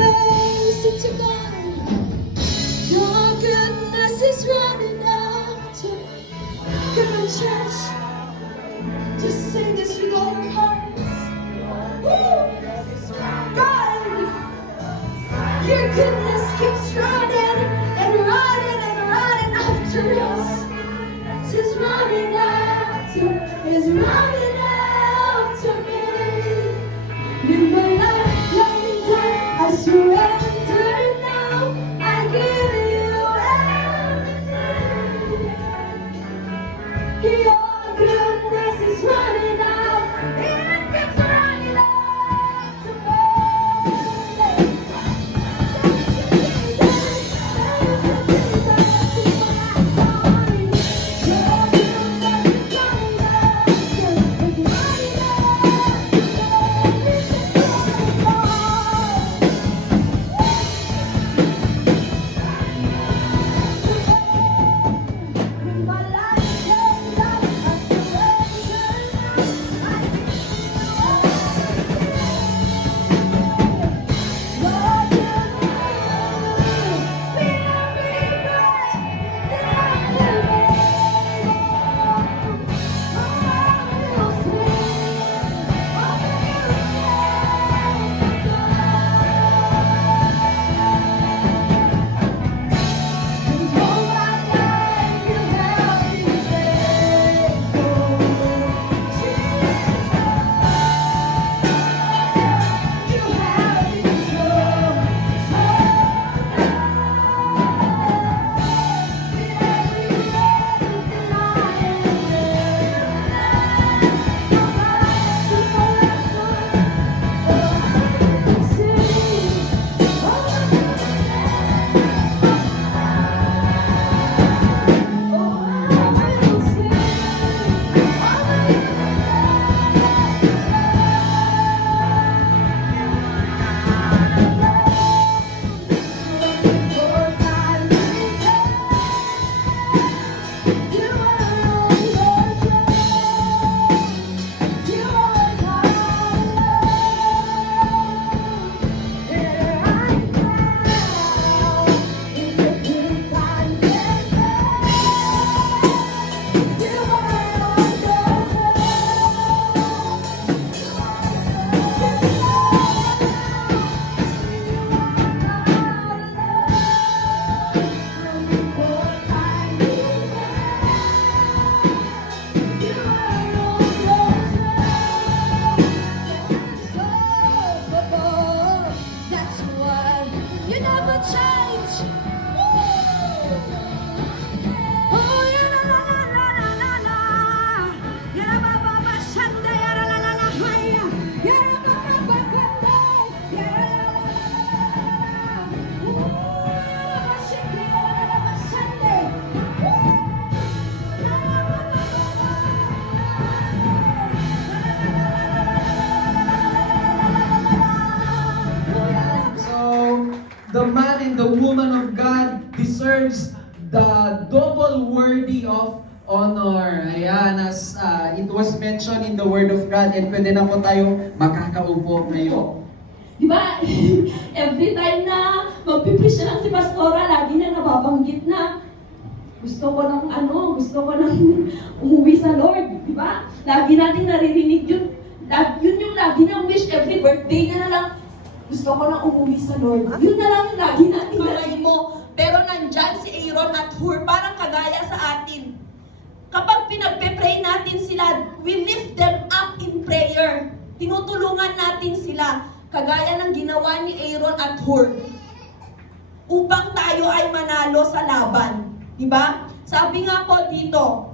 amazing to God. Your goodness is running after. Come on, church, just sing this with all our hearts. Woo! God, your goodness keeps running and running and running after us. It's running after, it's running after me. Live my life laying down, I surrender now. I give you everything. Your goodness is running out, it keeps running after me. That's why you never change. Oh, yeah, la, la, la, la, la, la, la. Yeah, ba, ba, ba, shanda, yeah, la, la, la, la, hi, yeah, ba, ba, ba, kanda, yeah, la, la, la, la, la, la, la. Ooh, yeah, ba, shiki, yeah, la, la, ba, shande. Ooh, la, la, ba, ba, ba, ba. So, the man and the woman of God deserves the double worthy of honor. Ayan, as it was mentioned in the Word of God, and pwede na po tayo makakaupo ngayon. Di ba? Every time na magpipreach na lang si Pastora, lagi na nababanggit na gusto ko ng umuwi sa Lord. Di ba? Lagi natin naririnig yun. Yun yung lagi ng wish every birthday niya na lang. Gusto ko nang umuwi sa Lord. Yun na lang yung lagi natin narinig mo. Pero nandyan si Aaron at Hur, parang kagaya sa atin. Kapag pinagpe-pray natin sila, we lift them up in prayer. Tinutulungan natin sila. Kagaya ng ginawa ni Aaron at Hur. Upang tayo ay manalo sa laban. Diba? Sabi nga po dito,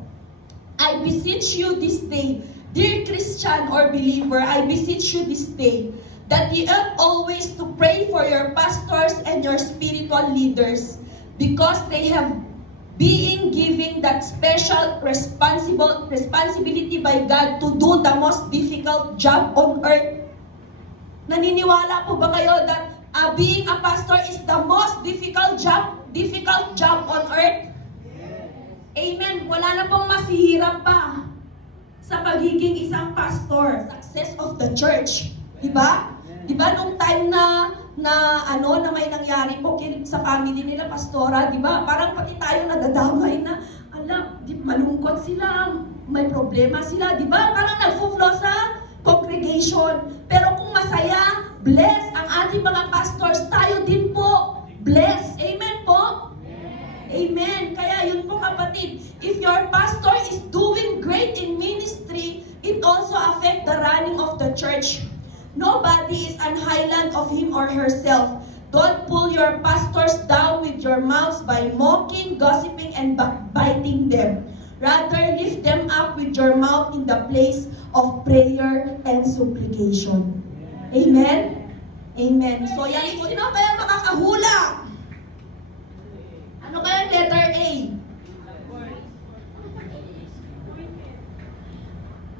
I beseech you this day, dear Christian or believer, I beseech you this day, that ye ought always to pray for your pastors and your spiritual leaders, because they have being given that special responsibility by God to do the most difficult job on earth. Naniniwala po ba kayo that being a pastor is the most difficult job on earth? Amen. Wala na pong masihirap pa sa pagiging isang pastor, success of the church. Diba? Diba nung time na na may nangyari po sa family nila, Pastora, di ba? Parang pati tayo nadadamay na, malungkot sila, may problema sila, di ba? Parang nagfo-flow sa congregation. Pero kung masaya, bless ang ating mga pastors, tayo din po, bless. Amen po? Amen. Kaya yun po kapatid, if your pastor is doing great in ministry, it also affects the running of the church. Nobody is an highland of him or herself. Don't pull your pastors down with your mouths by mocking, gossiping, and backbiting them. Rather, lift them up with your mouth in the place of prayer and supplication. Amen? Amen. So yan, sino kaya makakahula? Ano kaya letter A?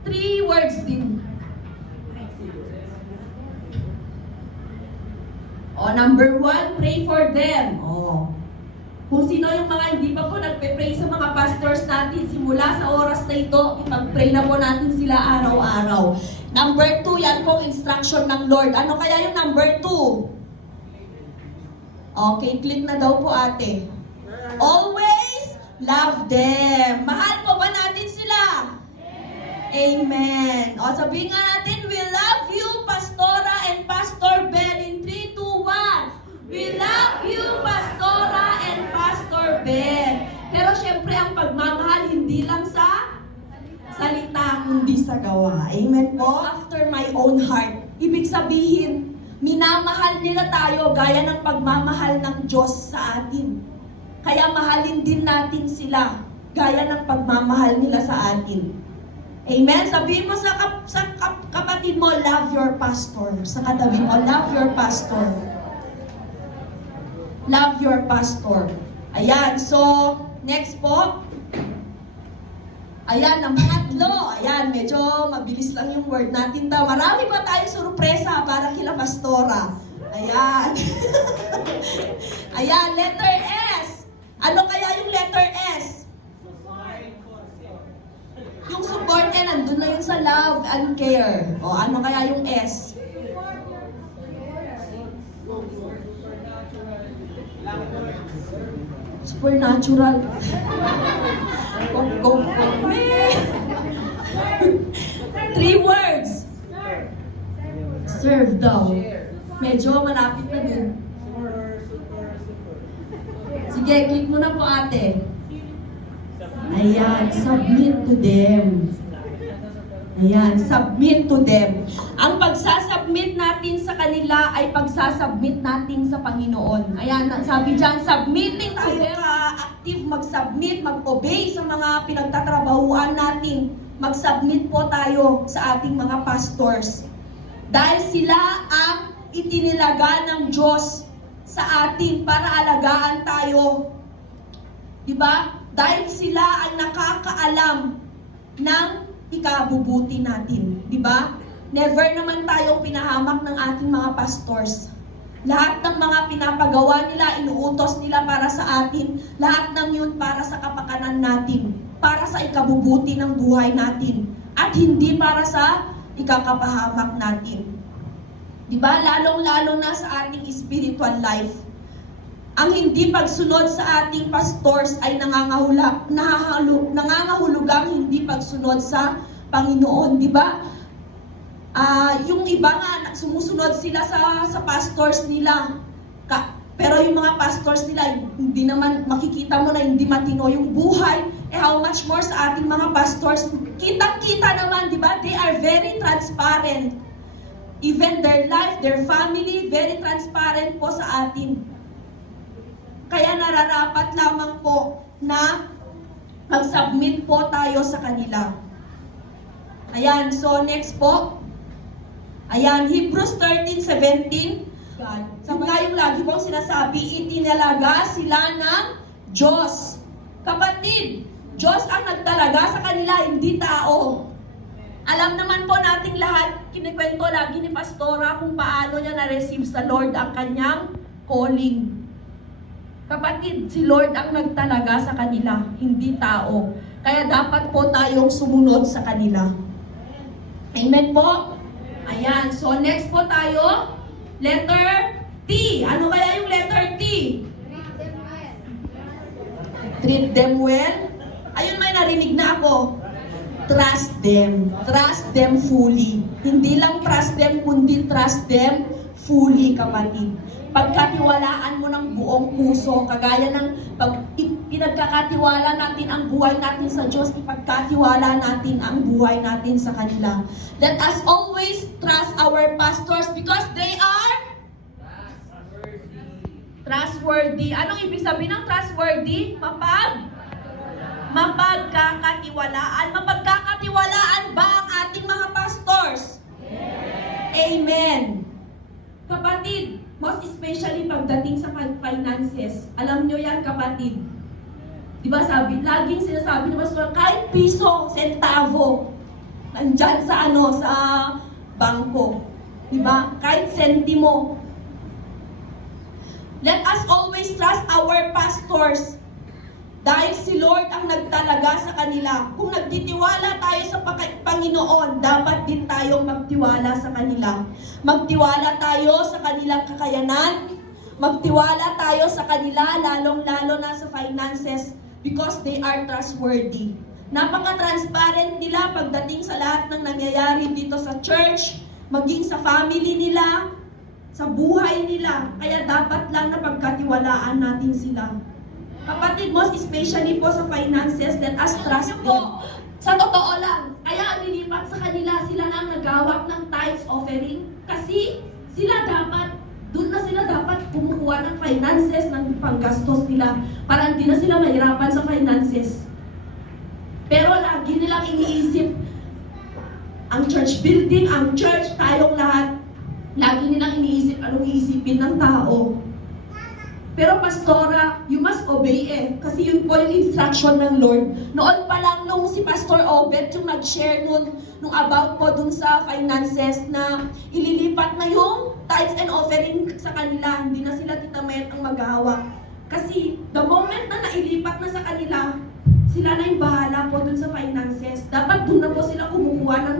3 words din. Number 1, pray for them. Kung sino yung mga hindi pa po nagpe-pray sa mga pastors natin, simula sa oras na ito, ipag-pray na po natin sila araw-araw. Number 2, yan pong instruction ng Lord. Ano kaya yung number 2? Okay, click na daw po ate. Always love them. Mahal po ba natin sila? Amen. Sabihin nga natin, we love you, Pastora and Pastor Ben. In 3, 2, 1. We love you, Pastora and Pastor Ben. Pero syempre, ang pagmamahal hindi lang sa salita, kundi sa gawa. Amen po? After my own heart. Ibig sabihin, minamahal nila tayo gaya ng pagmamahal ng Diyos sa atin. Kaya mahalin din natin sila gaya ng pagmamahal nila sa atin. Amen? Sabihin mo sa kapatid mo, love your pastor. Sa katabi mo, love your pastor. Love your pastor. Ayan, so, next po. Ayan, ang pangatlo. Ayan, medyo mabilis lang yung word natin daw. Marami pa tayong surpresa para kila Pastora. Ayan. Ayan, letter S. Ano kaya yung letter S? Yung support nandun na yung sa love and care. Ano kaya yung S? Supernatural. Go. 3 words. Serve daw. Medyo malapit na din. Sige, click mo na po ate. Ayan, submit to them. Ayan, submit to them. Ang pagsasubmit natin sa kanila ay pagsasubmit natin sa Panginoon. Ayan, sabi dyan, submitting to them. Active mag-submit, mag-obey sa mga pinagtatrabahuan natin. Mag-submit po tayo sa ating mga pastors. Dahil sila ang itinilaga ng Diyos sa atin para alagaan tayo. Diba? Dahil sila ang nakakaalam ng ikabubuti natin. Diba? Never naman tayong pinahamak ng ating mga pastors. Lahat ng mga pinapagawa nila, inuutos nila para sa atin. Lahat ng yun para sa kapakanan natin. Para sa ikabubuti ng buhay natin. At hindi para sa ikakapahamak natin. Diba? Lalong-lalo na sa ating spiritual life. Ang hindi pagsunod sa ating pastors ay nangangahulugang hindi pagsunod sa Panginoon, di ba? Yung iba nga, sumusunod sila sa pastors nila. Pero yung mga pastors nila, hindi naman, makikita mo na hindi matino yung buhay. How much more sa ating mga pastors? Kitang-kita naman, di ba? They are very transparent. Even their life, their family, very transparent po sa atin. Kaya nararapat lamang po na mag-submit po tayo sa kanila. Ayan, so next po. Ayan, Hebrews 13:17. God. Sa tayong lagi pong sinasabi, itinalaga sila ng Diyos. Kapatid, Diyos ang nagtalaga sa kanila, hindi tao. Alam naman po nating lahat, kinikwento lagi ni Pastora kung paano niya na-receive sa Lord ang kanyang calling. Kapatid, si Lord ang nagtalaga sa kanila, hindi tao. Kaya dapat po tayong sumunod sa kanila. Amen po? Ayan, so next po tayo, letter T. Ano kaya yung letter T? Treat them well. Ayun, may narinig na ako. Trust them. Trust them fully. Hindi lang trust them, kundi trust them fully, kapatid. Pagkatiwalaan mo ng buong puso, kagaya ng pag pinagkakatiwala natin ang buhay natin sa Diyos, ipagkatiwala natin ang buhay natin sa kanila. Let us always trust our pastors because they are trustworthy. Anong ibig sabihin ng trustworthy? Mapagkakatiwalaan. Mapagkakatiwalaan ba ang ating mga pastors? Amen. Kapatid, most especially pagdating sa finances, alam nyo yan, kapatid. Diba sabi, laging sinasabi ng pastor, kahit piso, sentavo, nandyan sa sa bangko. Diba? Kahit sentimo. Let us always trust our pastors. Dahil si Lord ang nagtalaga sa kanila. Kung nagtitiwala tayo sa Panginoon, dapat din tayong magtiwala sa kanila. Magtiwala tayo sa kanilang kakayanan. Magtiwala tayo sa kanila, lalong-lalo na sa finances, because they are trustworthy. Napaka-transparent nila pagdating sa lahat ng nangyayari dito sa church, maging sa family nila, sa buhay nila. Kaya dapat lang na pagkatiwalaan natin sila. Kapatid, most especially po sa finances, let us trust them. Sa totoo lang, kaya ang nilipat sa kanila, sila na ang nagawak ng tithes offering. Kasi sila dapat, doon na sila dapat kumukuha ng finances, ng panggastos nila, para hindi na sila mahirapan sa finances. Pero lagi nilang iniisip, ang church building, ang church, tayong lahat, lagi nilang iniisip anong iisipin ng tao. Pero pastora, you must obey kasi yun po yung instruction ng Lord. Noon pa lang nung si Pastor Obed yung nag-share nung about po dun sa finances na ililipat na yung tithes and offering sa kanila. Hindi na sila titamayat ang maghahawak. Kasi the moment na nailipat na sa kanila, sila na yung bahala po dun sa finances. Dapat dun na po sila kumukuha ng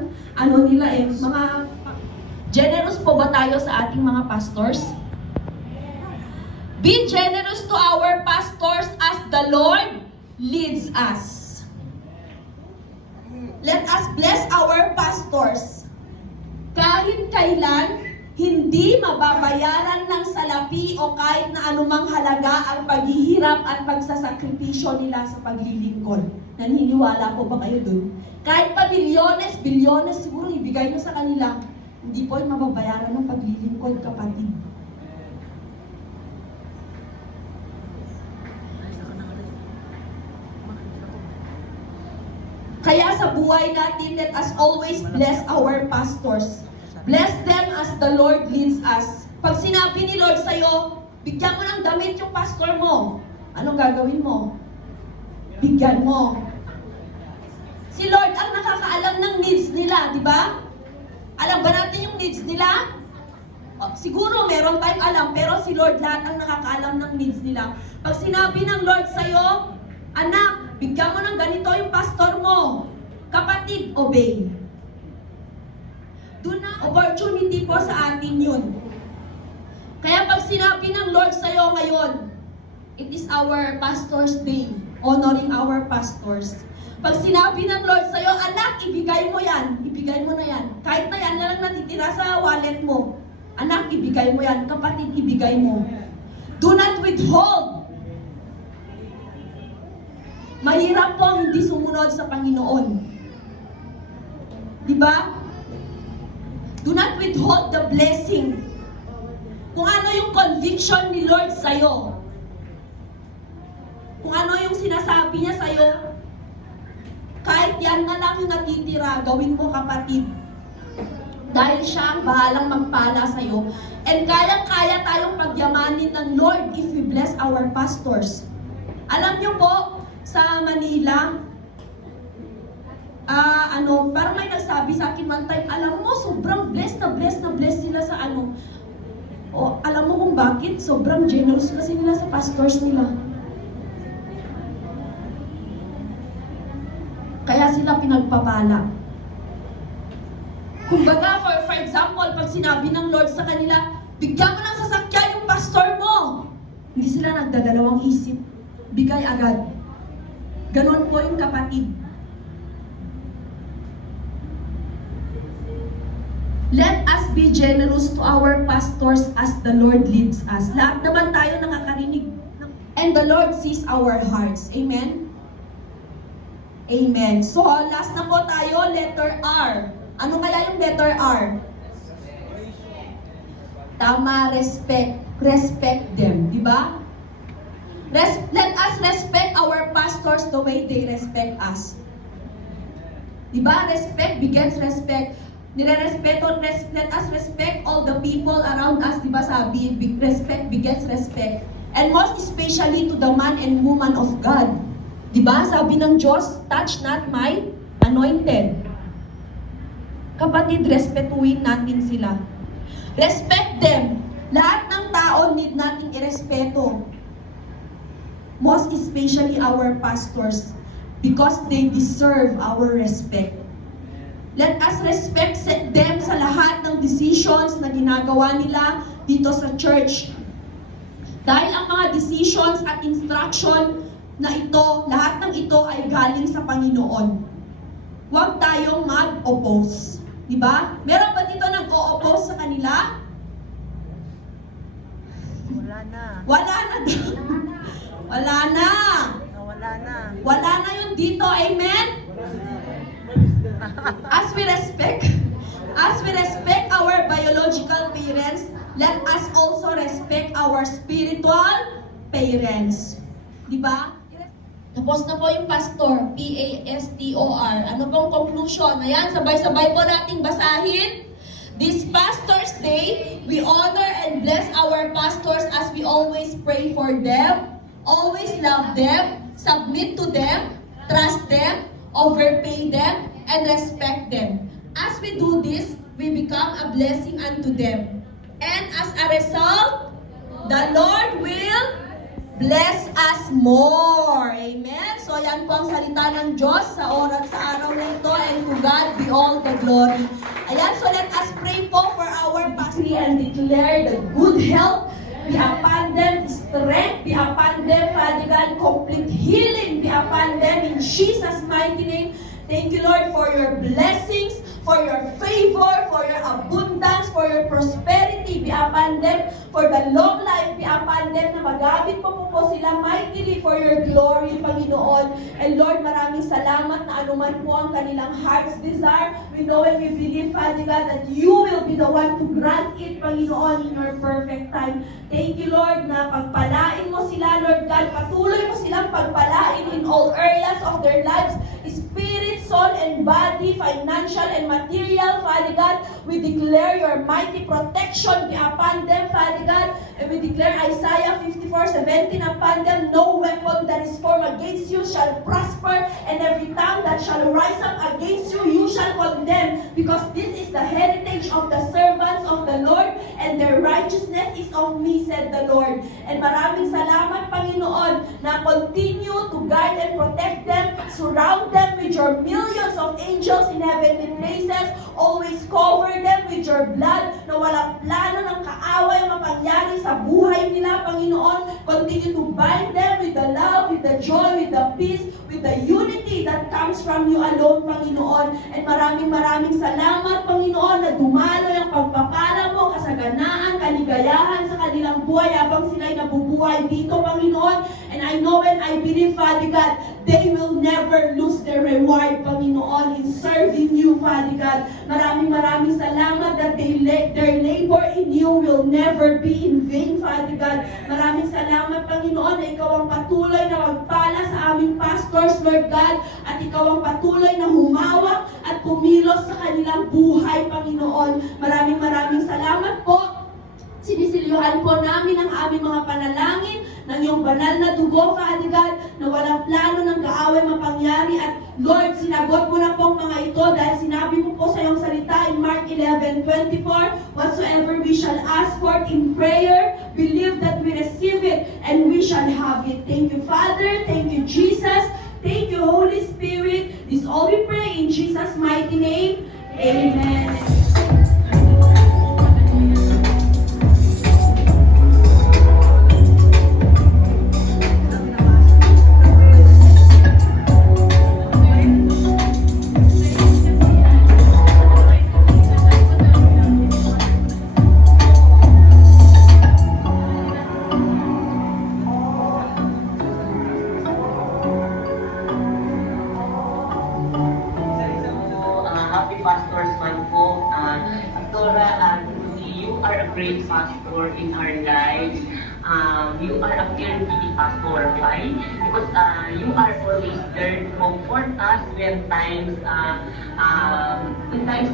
nila mga generous po ba tayo sa ating mga pastors? Be generous to our pastors as the Lord leads us. Let us bless our pastors. Kahit kailan, hindi mababayaran ng salapi o kahit na anumang halaga ang paghihirap at pagsasakripisyo nila sa paglilingkod. Naniniwala po ba kayo dun? Kahit pa bilyones, siguro ibigay nyo sa kanila, hindi po yung mababayaran ng paglilingkod, kapatid. Kaya sa buhay natin, let us always bless our pastors. Bless them as the Lord leads us. Pag sinabi ni Lord sa'yo, bigyan mo ng damit yung pastor mo. Anong gagawin mo? Bigyan mo. Si Lord ang nakakaalam ng needs nila, di ba? Alam ba natin yung needs nila? Siguro meron tayong alam, pero si Lord lahat ang nakakaalam ng needs nila. Pag sinabi ng Lord sa'yo, anak, bigyan mo ng ganito yung pastor mo. Kapatid, obey. Doon na opportunity po sa atin yun. Kaya pag sinabi ng Lord sa'yo ngayon, it is our pastor's day, honoring our pastors. Pag sinabi ng Lord sa'yo, anak, ibigay mo yan. Ibigay mo na yan. Kahit na yan na lang natitira sa wallet mo. Anak, ibigay mo yan. Kapatid, ibigay mo. Do not withhold. Mahirap po ang hindi sumunod sa Panginoon. Diba? Do not withhold the blessing. Kung ano yung conviction ni Lord sa'yo. Kung ano yung sinasabi niya sa'yo, kahit yan na lang yung natitira, gawin mo, kapatid. Dahil siya ang bahalang magpala sa'yo. And kayang-kaya tayong pagyamanin ng Lord if we bless our pastors. Alam niyo po, sa Manila, parang may nagsabi sa akin one time, alam mo, sobrang blessed sila sa alam mo kung bakit? Sobrang generous kasi nila sa pastors nila. Kaya sila pinagpapala. Kumbaga, for example, pag sinabi ng Lord sa kanila, bigyan mo ng sasakyan yung pastor mo. Hindi sila nagdadalawang isip. Bigay agad. Ganon po yung kapatid. Let us be generous to our pastors as the Lord leads us. Lahat naman tayo nakakarinig. And the Lord sees our hearts. Amen? Amen. So, last na po tayo, letter R. Ano kaya yung letter R? Tama, respect. Respect them. Diba? Let us respect our pastors the way they respect us. Diba? Respect begets respect. Let us respect all the people around us. Diba sabi, respect begets respect. And most especially to the man and woman of God. Diba? Sabi ng Diyos, touch not my anointed. Kapatid, respetuhin natin sila. Respect them. Lahat ng tao need nating irespeto. Most especially our pastors. Because they deserve our respect. Let us respect them sa lahat ng decisions na ginagawa nila dito sa church. Dahil ang mga decisions at instruction na ito, lahat ng ito ay galing sa Panginoon. Huwag tayong mag-oppose. Diba? Meron ba dito nag-o-oppose sa kanila? Wala na. Wala na daw. Wala na. Wala na. Wala na yun dito. Amen? As we respect our biological parents, let us also respect our spiritual parents. Diba? Tapos na po yung pastor, P-A-S-T-O-R. Ano pong conclusion? Ayan, sabay-sabay po nating basahin. This Pastor's Day, we honor and bless our pastors as we always pray for them, always love them, submit to them, trust them, overpay them, and respect them. As we do this, we become a blessing unto them. And as a result, the Lord will bless us more. Amen? So yan po ang salita ng Diyos sa oras sa araw na ito, and to God be all the glory. Ayan, so let us pray po for our pastor and declare the good health be upon them, strength be upon them, Father God, complete healing be upon them in Jesus' mighty name. Thank you, Lord, for your blessings, for your favor, for your abundance, for your prosperity be upon them, for the long life be upon them, na magamit po sila mightily for your glory, Panginoon. And Lord, maraming salamat na anuman po ang kanilang heart's desire. We know and we believe, Father God, that you will be the one to grant it, Panginoon, in your perfect time. Thank you, Lord, na pagpalain mo sila, Lord God. Patuloy mo silang pagpalain in all areas of their lives, spirit, soul, and body, financial and material, Father God. We declare your mighty protection be upon them, Father God. And we declare Isaiah 54:17 upon them. No weapon that is formed against you shall prosper, and every tongue that shall rise up against you, you shall condemn. Because this is the heritage of the servants of the Lord, and their righteousness is of me, said the Lord. And maraming salamat, Panginoon, na continue to guide and protect them, surround them with your millions of angels in heavenly places, always cover them with your blood, na walang plano ng kaaway mapangyari sa buhay nila, Panginoon. Continue to bind them with the love, with the joy, with the peace, with the unity that comes from you alone, Panginoon. And maraming salamat, Panginoon, na dumaloy ang pagpapala mo, kasaganaan, kaligayahan sa kanilang buhay habang sila'y nabubuhay dito, Panginoon. And I know and I believe, Father God, they will never lose their reward, Panginoon, in serving you, Father God. Maraming salamat that their labor in you will never be in vain, Father God. Maraming salamat, Panginoon, na ikaw ang patuloy na magpala sa aming pastors, Lord God, at ikaw ang patuloy na humawak at kumilos sa kanilang buhay, Panginoon. Maraming salamat po. Sinisilyuhan po namin ang aming mga panalangin ng iyong banal na dugo, Father God, na walang plano ng kaaway mapangyari. At Lord, sinagot mo na po ang mga ito dahil sinabi mo po sa iyong salita in Mark 11:24, whatsoever we shall ask for in prayer, believe that we receive it and we shall have it. Thank you, Father. Thank you, Jesus. Thank you, Holy Spirit. This all we pray in Jesus' mighty name. Amen. pastor in our lives. You are a caregiving pastor. Why? Because you are always there to comfort us when times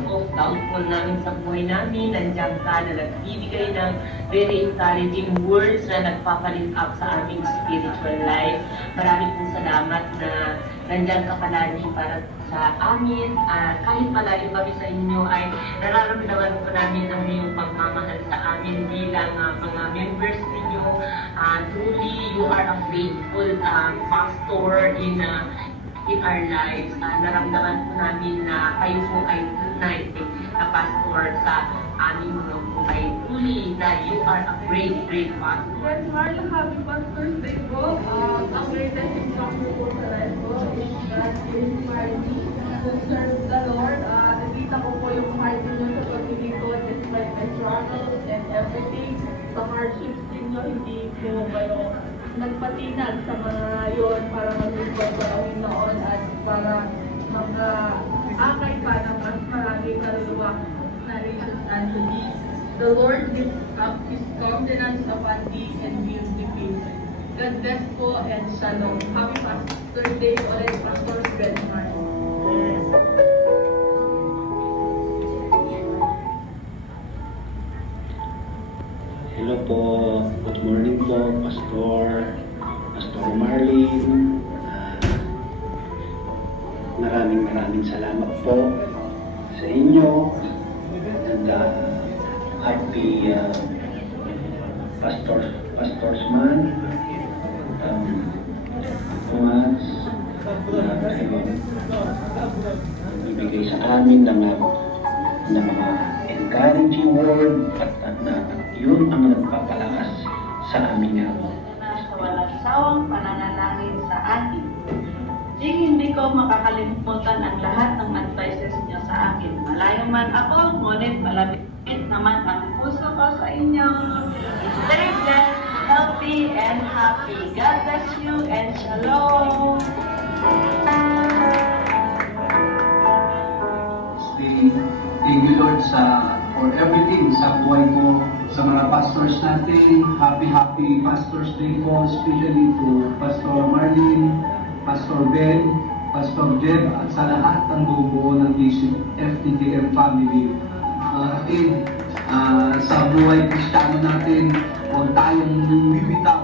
of doubtful namin sa buhay namin, nandiyan ka na nagbibigay ng very encouraging words na nagpapalit up sa aming spiritual life. Maraming pong salamat na nandiyan ka palagi para sa amin. Kahit malayo kami sa inyo ay nararamdaman po namin ang iyong pagmamahal sa amin bilang mga members ninyo. Truly, you are a faithful pastor in our lives. Naramdaman po namin na kayo po ay tunay na pastor sa aming mga buhay. Truly, na you are a great pastor. Yes, Marla, happy Pastor's Day po. Ang greatest example po sa life ko is that inspired me to serve the Lord. Nakita ko po yung heart niyo sa paglilingkod despite my struggles and everything. Sa hardships ninyo, hindi po kayo nagpatinag sa mga yon para maglingkod sa Panginoon at para mag-akay pa ng mas maraming kaluluwa na nations unto thee. The Lord lifts up His countenance upon thee and gives thee peace. God bless po and shalom. Happy Pastor's Day ulit, Pastor Benmar. Hello po, good morning po, Pastor Marlene. Maraming salamat po sa inyo. And happy Pastor's Month. Once ibigay sa amin ng mga encouraging word at yun ang nagpapalakas sa amin nga. Sa walang sawang pananalangin sa akin. Hindi ko makakalimutan ang lahat ng advices niyo sa akin. Malayo man ako, ngunit malapit naman ang puso ko sa inyo. Stay blessed, healthy, and happy. God bless you and shalom. Thank you Lord for everything sa buhay ko, sa mga pastors natin. Happy Pastor's Day po, especially to Pastor Marlene, Pastor Ben, Pastor Jeb, at sa lahat ng bubuo ng FTKM family. Sa buhay Kristiyano natin, huwag tayong bibitaw.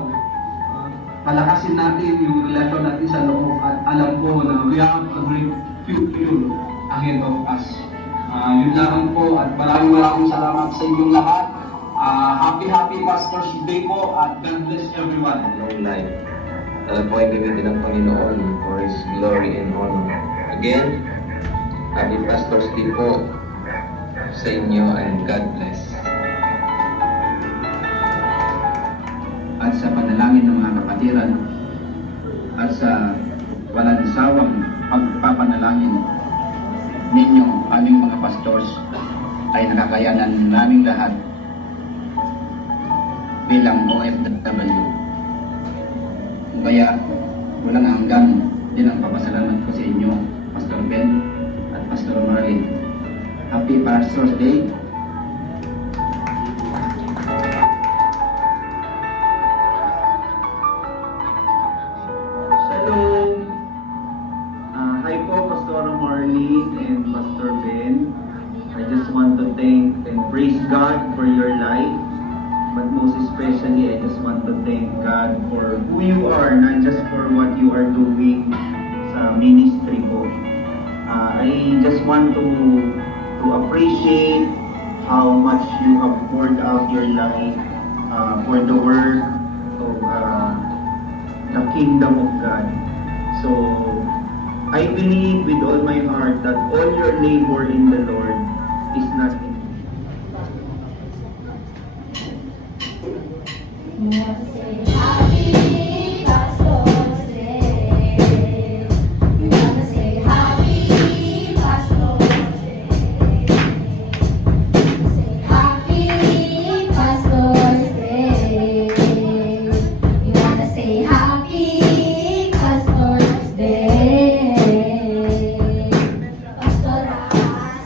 Palakasin natin yung relasyon natin sa loob at alam ko na we have a great future ahead of us. Yun lang po at maraming salamat sa inyong lahat. Happy Pastor's Day po at God bless everyone. Long life. Alam po ay gamitin ng Panginoon for His glory and honor. Again, happy Pastor's Day po sa inyo and God bless. At sa panalangin ng mga kapatiran at sa walang sawang pagpapanalangin ninyo, aming mga pastors, ay nakakayanan naming lahat bilang OFW. Kaya walang hanggan din ang papasalamat ko sa inyo, Pastor Ben at Pastor Marlene. Happy Pastor's Day. Shalom! Hi po, Pastor Marlene and Pastor Ben. I just want to thank and praise God for your life. But most especially, I just want to thank God for who you are, not just for what you are doing sa ministry po. I just want to appreciate how much you have poured out your life for the work of the kingdom of God. So, I believe with all my heart that all your labor in the Lord is not in vain. Happy Pastor's Day. We want to say Happy Pastor's Day. Say Happy Pastor's Day. We want to say Happy Pastor's Day. Pastora,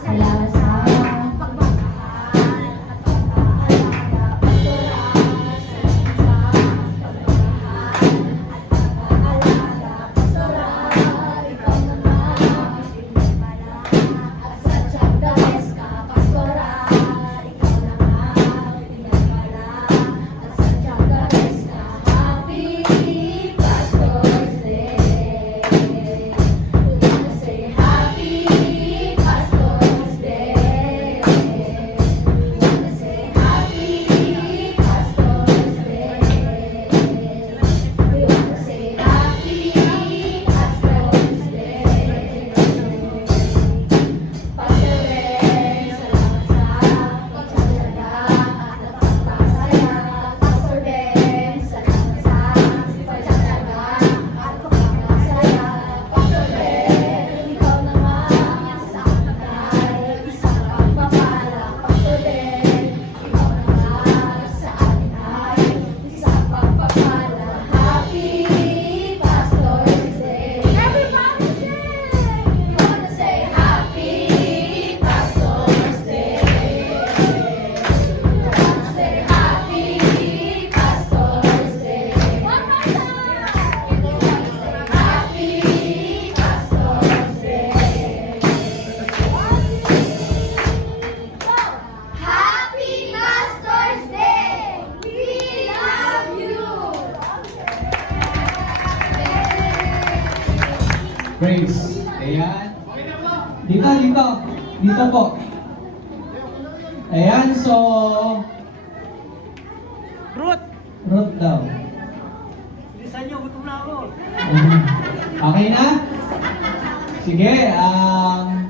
salamat sa Praise. Ayan. Dito. Dito po. Ayan, so... Root daw. Bilisan niyo, gutom na ako. Okay na? Sige,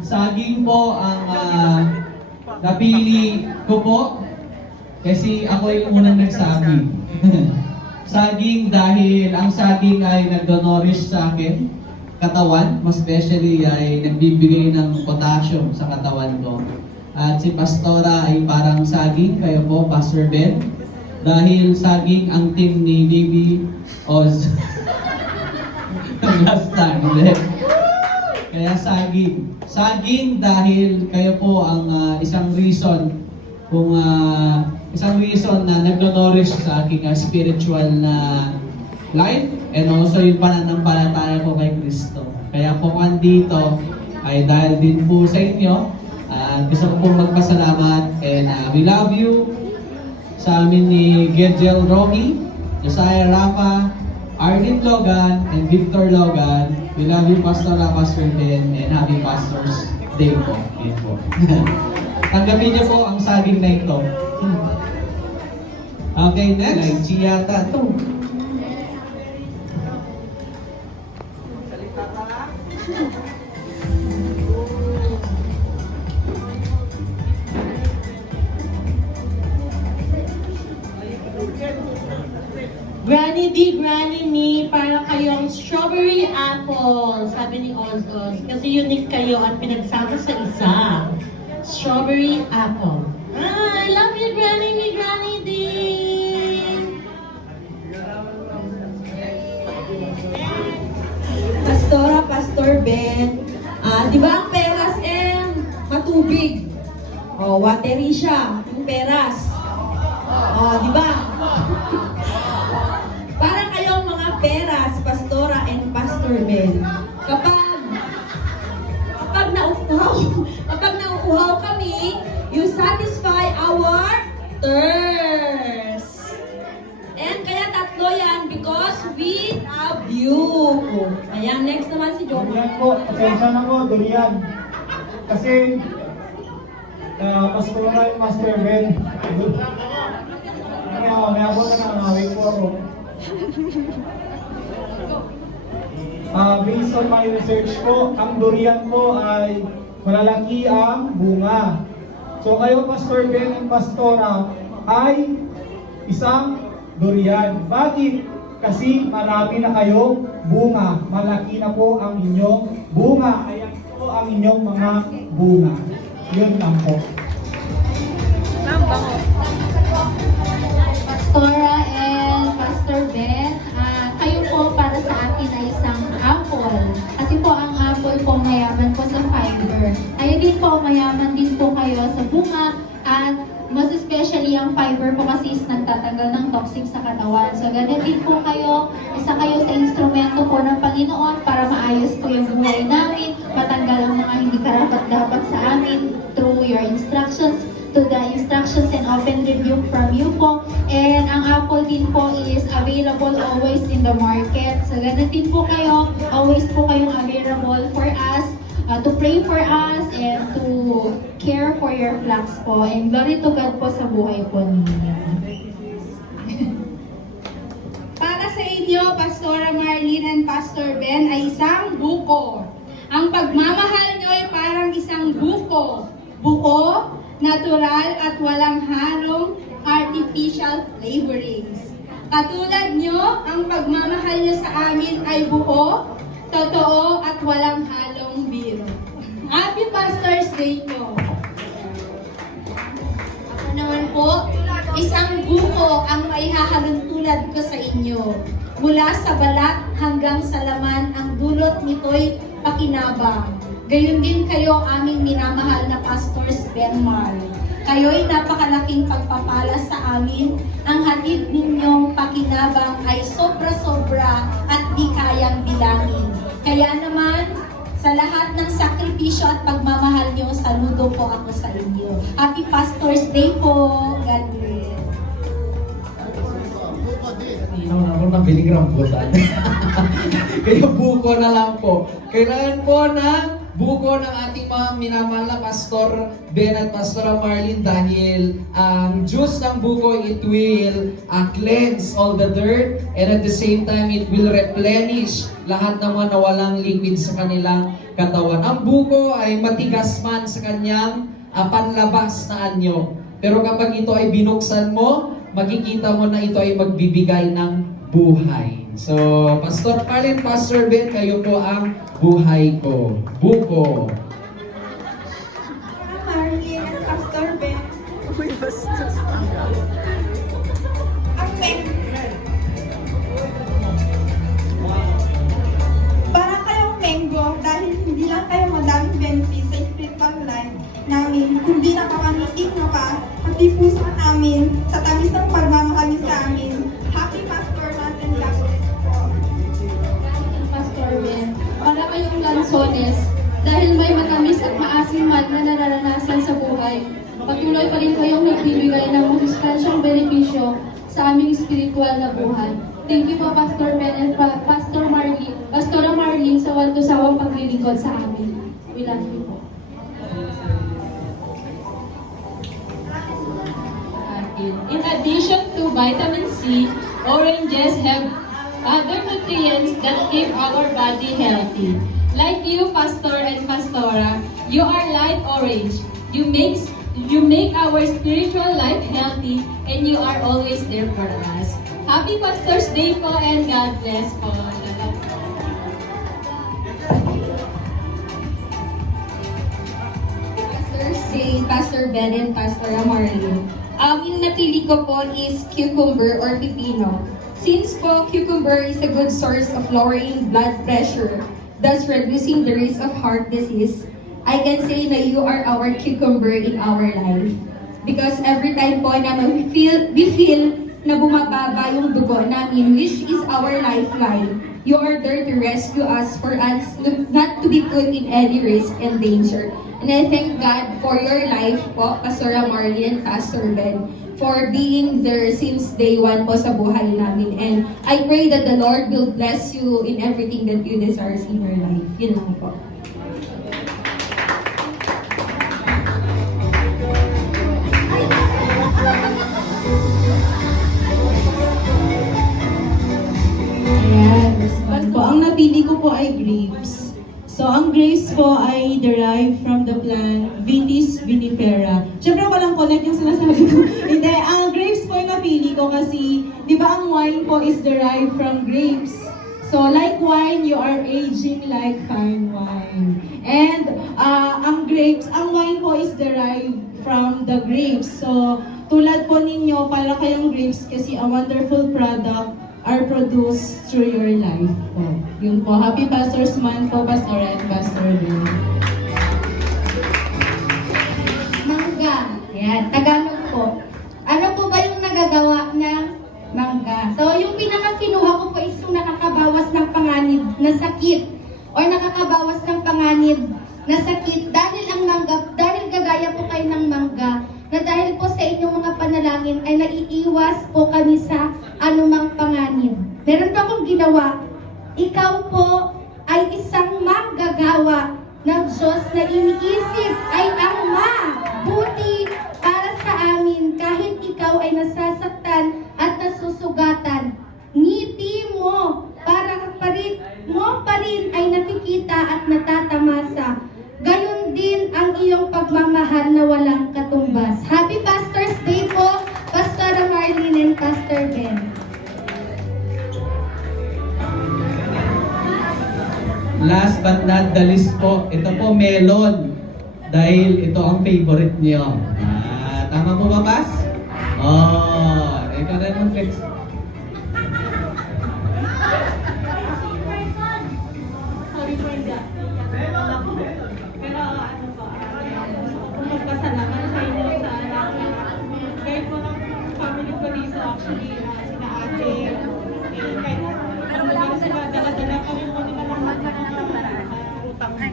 saging po ang napili ko po. Kasi ako yung unang nagsaging. Saging dahil ang saging ay nagdo-nourish sa akin katawan, mas especially ay nagbibigay ng potassium sa katawan ko. At si Pastora ay parang saging, kayo po, Pastor Ben. Dahil saging ang team ni Libby Oz. Last time, ulit. Kaya saging. Saging dahil kayo po ang isang reason na nagdo-nourish sa aking spiritual na life and also yung pananampalataya ko kay Kristo. Kaya po andito ay dahil din po sa inyo. Gusto ko pong magpasalamat and we love you sa amin ni Gedgel Romy, Josiah Rafa, Arlene Logan, and Victor Logan. We love you, Pastor Ben, and Happy Pastor's Day po. Yan po. Tanggapin niyo po ang saging na ito. Okay, next. Lychee yata ito. Granny D, Granny Me, para kayong strawberry apple, sabi ni Ozos. Kasi unique kayo at pinagsama sa isa. Strawberry apple. I love you, Granny Me, Granny D. Pastora, Pastor Ben, di ba ang peras matubig? Watery siya, yung peras. Di ba? Para kayong mga peras, Pastora and Pastor Ben. Kapag nauuhaw kami, you satisfy our thirst. And kaya tatlo yan because we love you. Ayan, next naman si John. Durian po, pasensya na po, durian. Kasi, Pastora yung Master Ben. May abot na wait po ako. Based on my research po, ang durian po ay malalaki ang bunga. So kayo, Pastor Ben and Pastora, ay isang durian. Bakit? Kasi marami na kayong bunga. Malaki na po ang inyong bunga. Kaya po ang inyong mga bunga. Yun lang po. Pastora and Pastor Ben, kayo po para sa akin ay isang apple. Kasi po ang apple po mayaman po sa fiber. Kayo din po, mayaman din po kayo sa bunga at most especially ang fiber po kasi is nagtatanggal ng toxic sa katawan. So ganyan din po kayo, isa kayo sa instrumento po ng Panginoon para maayos po yung buhay namin, matanggal ang mga hindi karapat-dapat sa amin through your instructions, to the instructions and open review from you po. And ang apple din po is available always in the market. So ganun din po kayo, always po kayong available for us, to pray for us and to care for your flocks po. And glory to God po sa buhay po ninyo. Para sa inyo, Pastora Marlene and Pastor Ben, ay isang buko. Ang pagmamahal nyo ay parang isang buko. Buko, natural at walang halong artificial flavorings. Katulad nyo, ang pagmamahal nyo sa amin ay buo, totoo at walang halong biro. Happy Pastor's Day po! Ako naman po, isang buko ang maihahalong tulad ko sa inyo. Mula sa balat hanggang sa laman, ang dulot nito'y pakinabang. Gayon din kayo aming minamahal na Pastors Ben Mar. Kayo'y napakalaking pagpapala sa amin. Ang hatid ninyong pakinabang ay sobra-sobra at di kayang bilangin. Kaya naman, sa lahat ng sakripisyo at pagmamahal nyo, saludo po ako sa inyo. Happy Pastors Day po! God bless! naman ako nabiling rambutan. Kaya buko na lang po. Kailangan po ng buko ng ating mga minamahal na Pastor Ben at Pastora Marlene dahil ang juice ng buko, it will cleanse all the dirt and at the same time it will replenish lahat ng mga nawalang liquid sa kanilang katawan. Ang buko ay matigas man sa kanyang panlabas na anyo. Pero kapag ito ay binuksan mo, makikita mo na ito ay magbibigay ng buhay. So, Pastor Marlene, Pastor Ben, kayo po ang buhay ko. Buko. Marlene and Pastor Ben. Ang para kayong mango dahil hindi lang kayo madaming benefits sa spiritual life namin, kundi nakakamiting na pa pati puso namin sa tamis ng pagmamahal niyo sa amin. Happy Pastor Month and God bless po. Pastor Ben, para kayong lansones, dahil may matamis at maasim man na nararanasan sa buhay, patuloy pa rin kayong nagbibigay ng masustansyang benepisyo sa aming spiritual na buhay. Thank you po, Pastor Ben and Pastora Marlene sa walang sawang paglilingkod sa amin. We love you po. In addition to vitamin C, oranges have other nutrients that keep our body healthy. Like you, Pastor and Pastora, you are light orange. You make our spiritual life healthy and you are always there for us. Happy Pastor's Day po and God bless po. Shalom. Pastor's Day, Pastor Ben and Pastora Marlene. Yung napili ko po is cucumber or pipino. Since po cucumber is a good source of lowering blood pressure, thus reducing the risk of heart disease, I can say na you are our cucumber in our life. Because every time po na we feel na bumababa yung dugo namin, which is our lifeline, you are there to rescue us for us not to be put in any risk and danger. And I thank God for your life po, Pastora Marlene and Pastor Ben, for being there since day one po sa buhay namin. And I pray that the Lord will bless you in everything that you desire in your life. Yun lang po. Yes. Po, ang napili ko po ay grapes. So, ang grapes po ay derived from the plant Vitis vinifera. Siyempre, walang connect yung sinasabi ko. Hindi, ang grapes po yung napili ko kasi, di ba ang wine po is derived from grapes. So, like wine, you are aging like fine wine. And, ang wine po is derived from the grapes. So, tulad po ninyo, para kayong grapes kasi a wonderful product are produced through your life po. Yun po. Happy Pastor's Month po, Pastor and Pastor Ben. Mangga. Ayan, Tagalog po. Ano po ba yung nagagawa ng mangga? So, yung pinakakinuha ko po is yung nakakabawas ng panganib na sakit or nakakabawas ng panganib na sakit dahil ang mangga, dahil gagaya po kayo ng mangga, na dahil po sa inyong mga panalangin ay naiiwas po kami sa anumang panganib. Meron pa akong ginawa. Ikaw po ay isang manggagawa ng Diyos na iniisip ay ang mabuti para sa amin kahit ikaw ay nasasaktan at nasusugatan. Ngiti mo para mo pa rin ay nakikita at natatamasa. Gayon din ang iyong pagmamahal na walang katumbas. Happy Pastor's Day po, Pastora Marlene and Pastor Ben. Last but not the least po, ito po melon. Dahil ito ang favorite niyo. Tama po ba, Pas? Oh, ikaw rin ang flex. Sorry for that. Pero ano po, magpasalamat sa inyo sa lahat. Kahit po ng family ko dito actually, sina ate, kahit ano sila, dala-dala kami po nila lang utang. Ay,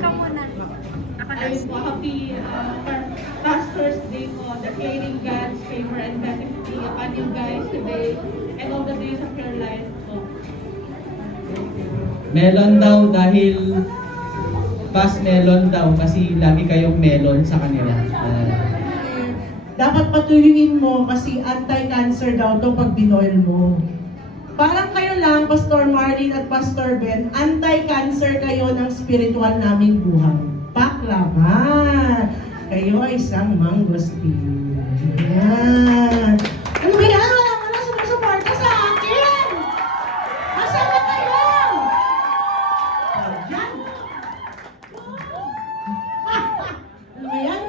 ikaw muna. Ako na. Happy Pastor's Day po. upon you guys today and all the days of your life po. Melon daw dahil past melon daw kasi lagi kayong melon sa kanila. Dapat patuyuin mo kasi anti-cancer daw to pag binoil mo. Parang kayo lang, Pastor Marlene at Pastor Ben, anti-cancer kayo ng spiritual naming buhay. Paklaman! Kayo ay isang mangosteen. Yan! Ano ba yan? Wala sumusuporta sa akin! Asan ba kayo? Yan! Ano ba yan?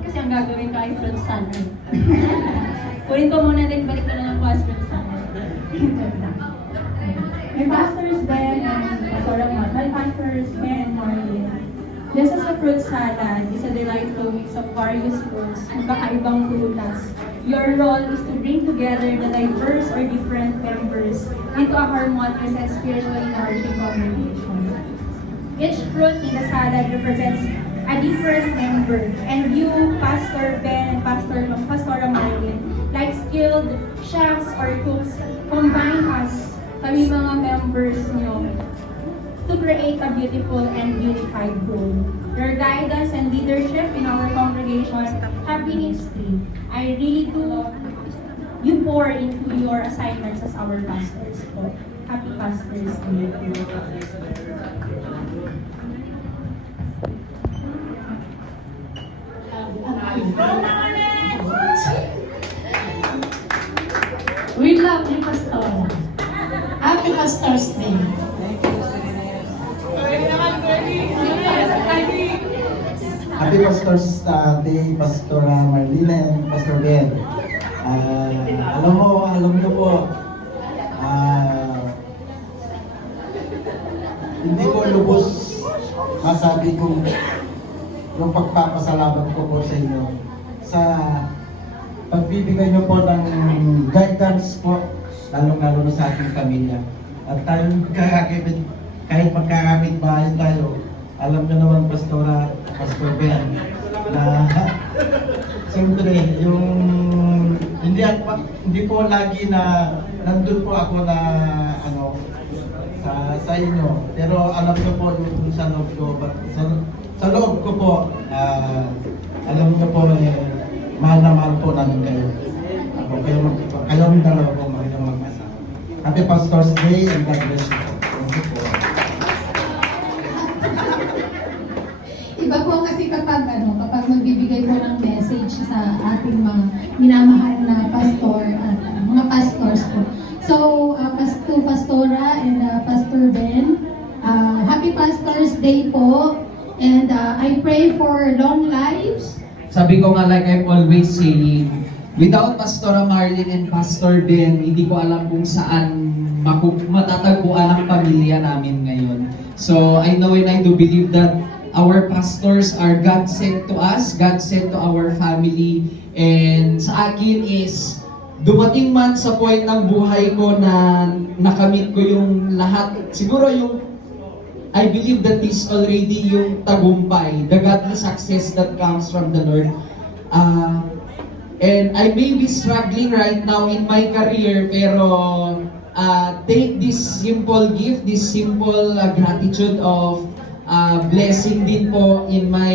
Kasi ang gagawin ko ay fruit salad. Kunin ko muna din, balik ko na lang po as fruit salad. My pastors Ben and my pastors Ben and Marlene. This is a fruit salad. It's a delightful mix of various fruits, magkakaibang prutas. Your role is to bring together the diverse or different members into a harmonious and spiritually nourishing congregation. Each fruit in the salad represents a different member, and you, Pastor Ben and Pastora Marlene, like skilled chefs or cooks, combine us, kami mga members nyo, to create a beautiful and unified whole. Your guidance and leadership in our congregation have been extreme. I really do you pour into your assignments as our pastors. So, happy Pastors Day. We love you, Pastor. Happy Pastor's Day. Happy Pastor's Day, Pastor Marlene and Pastor Ben. Alam mo po, hindi ko lubos masabi kung yung pagpapasalamat ko po sa inyo sa pagbibigay niyo po ng guidance po, lalong-lalo na sa aking pamilya. At tayong kahit magkakamit bahay tayo, alam niyo naman, Pastor Ben, na siyempre, yung hindi po lagi na nandun po ako na sa inyo. Pero alam niyo po yung sa loob ko, sa loob ko po, alam niyo po, mahal na mahal po namin kayo. Kayong dalawa po, magandang mag-asawa. Happy Pastor's Day and God bless you. Thank you po. Iba po kasi kapag magbibigay po ng message sa ating mga minamahal na pastor at mga pastors po. So, to Pastora and Pastor Ben, happy Pastor's Day po. And I pray for long lives. Sabi ko nga, like I'm always saying, without Pastora Marlene and Pastor Ben, hindi ko alam kung saan matatagpuan ang pamilya namin ngayon. So, I know and I do believe that our pastors are God sent to us, God sent to our family. And sa akin is, dumating man sa point ng buhay ko na nakamit ko yung lahat, siguro yung I believe that this already yung tagumpay, the godly success that comes from the Lord. And I may be struggling right now in my career, pero take this simple gift, this simple gratitude of blessing din po in my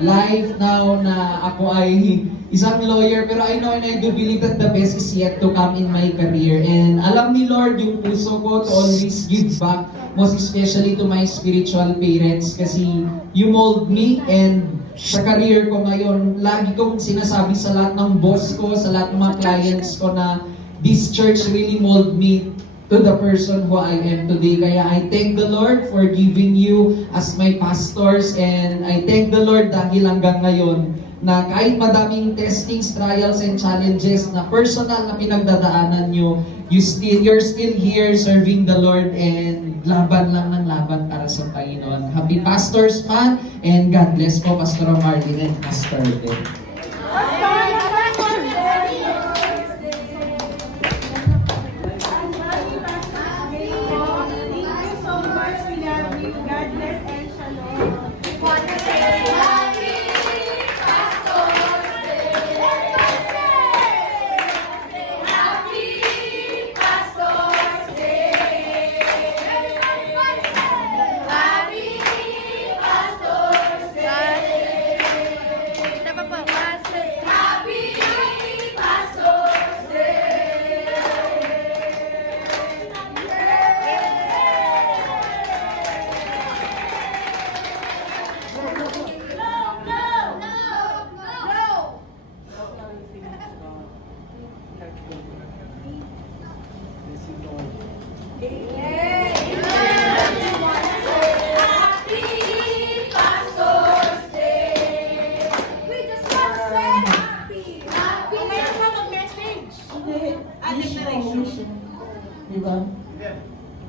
life now na ako ay isang lawyer, pero I know and I do believe that the best is yet to come in my career. And alam ni Lord yung puso ko to always give back, most especially to my spiritual parents, kasi you mold me. And sa career ko ngayon, lagi kong sinasabi sa lahat ng boss ko, sa lahat ng mga clients ko na this church really mold me to the person who I am today. Kaya I thank the Lord for giving you as my pastors, and I thank the Lord dahil hanggang ngayon na kahit madaming testings, trials, and challenges na personal na pinagdadaanan nyo, you're still here serving the Lord and laban lang ng laban para sa Panginoon. Happy Pastors Month, and God bless po, Pastor Marlene and Pastor Ben. Diba?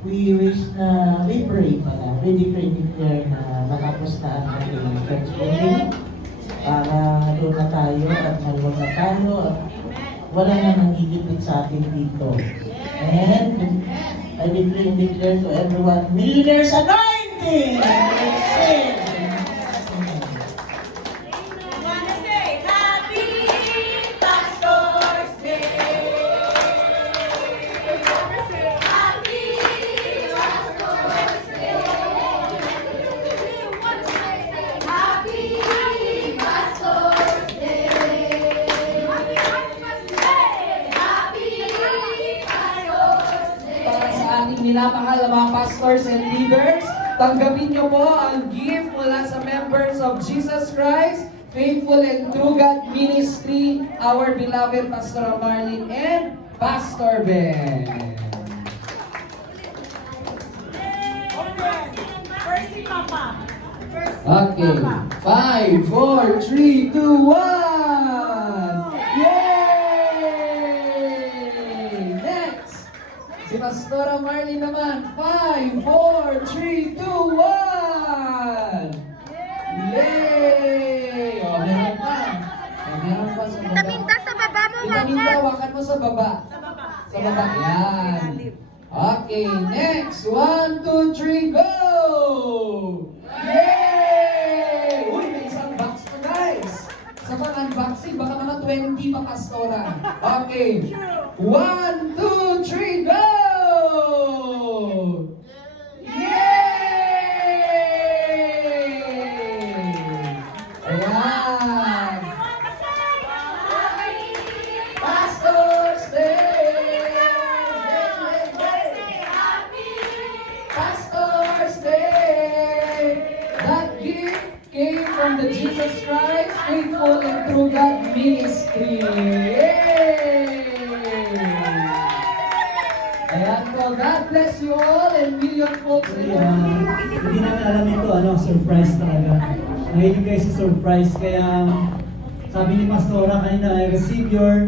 We wish na, we pray pala, we declare na matapos na ang ating church building para doon na tayo at maluwag na tayo at wala na nanggigipit sa atin dito. And I declare to everyone, Millionaires Anointing! Para sa ating minamahal na mga pastors and leaders, tanggapin niyo po ang gift mula sa members of Jesus Christ, Faithful and True God Ministry, our beloved Pastor Marlene and Pastor Ben. Okay. 5, 4, 3, 2, 1! Yay! Next! Si Pastora Marlene naman. 5, 4, 3, 2, 1! Yay! O, meron pa. Meron pa sa baba. Itaminta sa baba mo, Itaminta, wakan mo sa baba. Sa baba. Yan. Okay, next. 1, 2, 3, go! Yay! Uy, may isang box na, guys. Sa pang-unboxing, baka mga 20 pa, Pastora. Okay. 1, 2, 3, go! Yay! Ayan. Pastor's Day! Pastor's Day! That gift came from the Jesus Christ Faithful and True God Ministry. Yay! Ayan po, God bless you all and million folks in your Hindi namin alam ito, surprise talaga. Mahilig kayo sa surprise, kaya sabi ni Pastora kanina, I receive your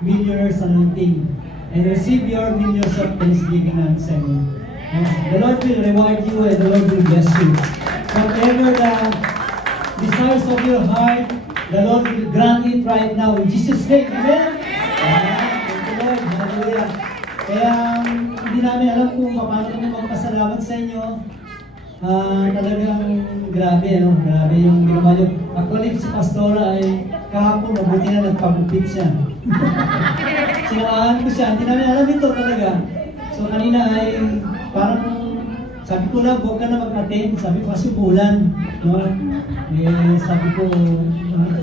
millionaires anointing and receive your millions of thanksgiving and singing. The Lord will reward you and the Lord will bless you. Whatever the desires of your heart, the Lord will grant it right now in Jesus' name. Amen? Thank you, Lord. Hallelujah. Kaya hindi namin alam kung paano kami magpasalamat sa inyo. Talagang grabe, grabe yung ginawa nyo. Actually, si Pastora ay kahapon, mabuti na nagpagupit siya. Sinamahan ko siya, hindi namin alam ito talaga. So kanina ay parang sabi ko na, huwag ka na mag-attend. Sabi ko kasi bulan. No? Sabi ko,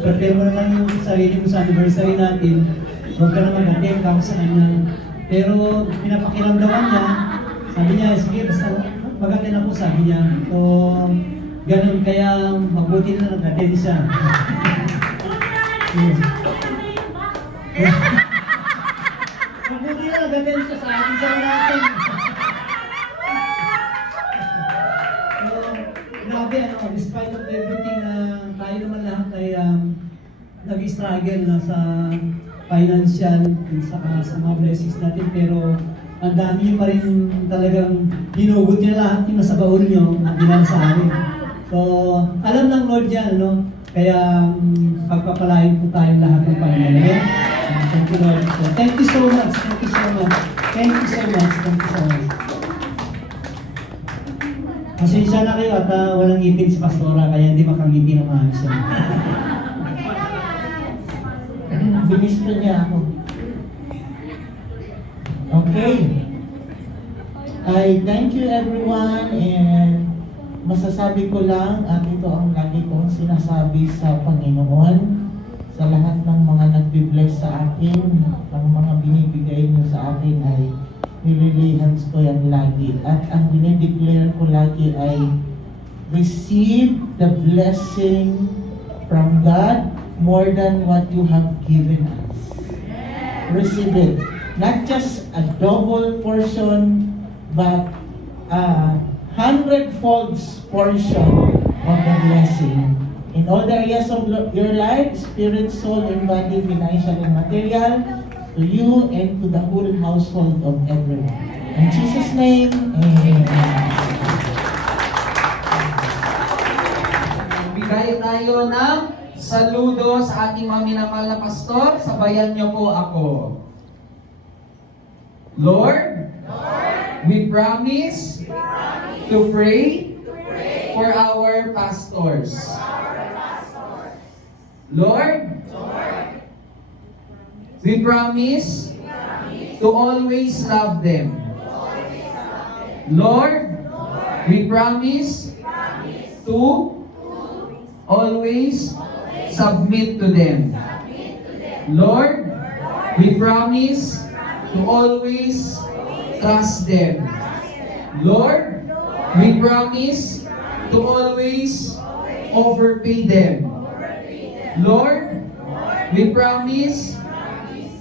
prepare mo na lang yung sarili mo sa anniversary natin. Huwag ka na mag-attend kamo sa kanya. Pero pinapakiramdaman niya, sabi niya, sige, basta mag-attend ako, sabi niya. So, ganun, kaya mabuti na nag-attend siya. Mabuti na nag-attend siya sa akin sa natin. Grabe, despite of everything na tayo naman lahat ay nag-struggle na sa financial sa mga blessings natin, pero ang dami pa rin talagang hinugot niya lahat yung nasa baon niyo na dinala sa amin. So, alam ng Lord yan, Kaya pagpapalain po tayong lahat ng Panginoon. Thank you, Lord. So, thank you so much. Thank you so much. Thank you so much. Thank you so much. Pasensya na kayo at walang ngipin si Pastora, kaya hindi makangiti ng maayos siya. Bilis na niya ako. Okay. I thank you everyone, and masasabi ko lang at ito ang lagi kong sinasabi sa Panginoon, sa lahat ng mga nagbi-bless sa akin, ang mga binibigay niyo sa akin ay nililihans ko yan lagi. At ang dinideclare ko lagi ay receive the blessing from God more than what you have given us. Receive it. Not just a double portion, but a 100-fold portion of the blessing. In all the areas of your life, spirit, soul, and body, financial and material, to you and to the whole household of everyone. In Jesus' name, amen. Bigay tayo ng saludo sa ating mga minamahal na pastor. Sabayan niyo po ako. Lord, we promise to pray for our pastors. Lord, we promise to always love them. Lord, we promise to always submit to them. Lord, we promise to always trust them. Lord, we promise to always overpay them. Lord, we promise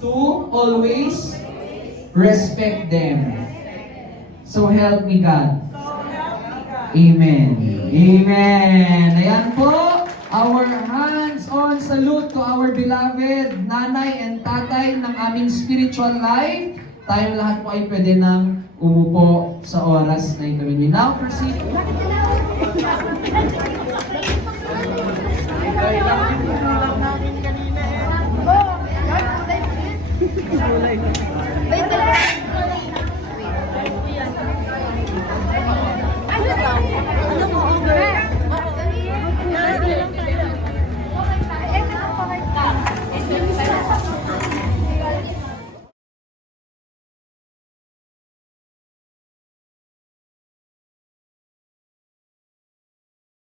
to always respect them. So help me God. Amen. Amen. Ayan po, our hands-on salute to our beloved nanay and tatay ng aming spiritual life. Tayo lahat po ay pwede nang umupo sa oras na ito. We now proceed.